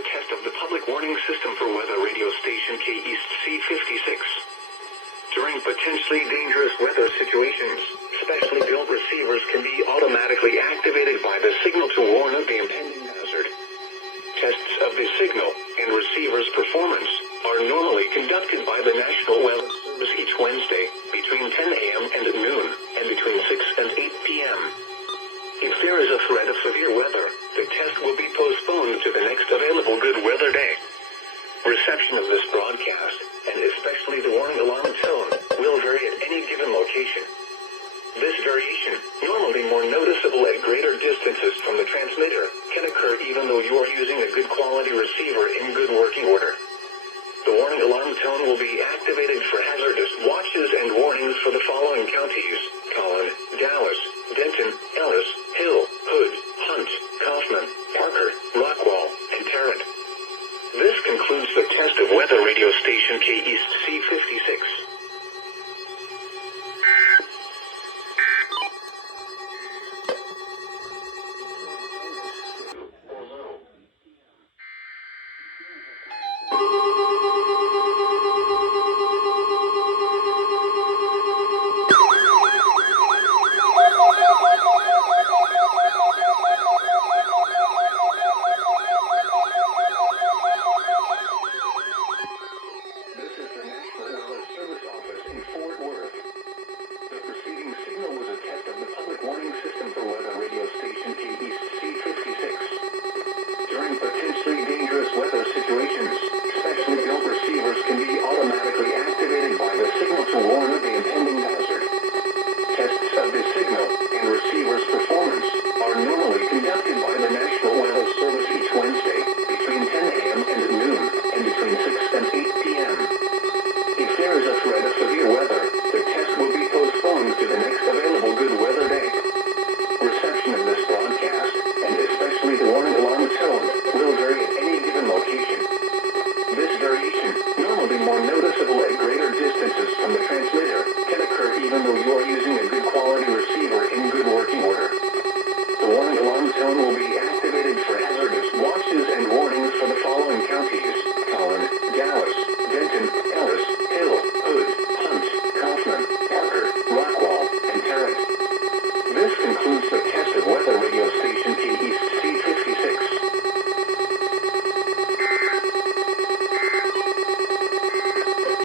a test of the public warning system for weather radio station K East C56. During potentially dangerous weather situations, specially built receivers can be automatically activated by the signal to warn of the impending hazard. Tests of the signal and receiver's performance are normally conducted by the National Weather Service each Wednesday between 10 a.m. and noon, and between 6 and 8 p.m. If there is a threat of severe weather, the test will be postponed to the next available good weather day. Reception of this broadcast, and especially the warning alarm tone, will vary at any given location. This variation, normally more noticeable at greater distances from the transmitter, can occur even though you are using a good quality receiver in good working order. The warning alarm tone will be activated for hazardous watches and warnings for the following counties: Collin, Dallas, Denton, Ellis, Hill, Hood, Hunt, Kaufman, Parker, Rockwall, and Tarrant. This concludes the test of weather radio station K East C56.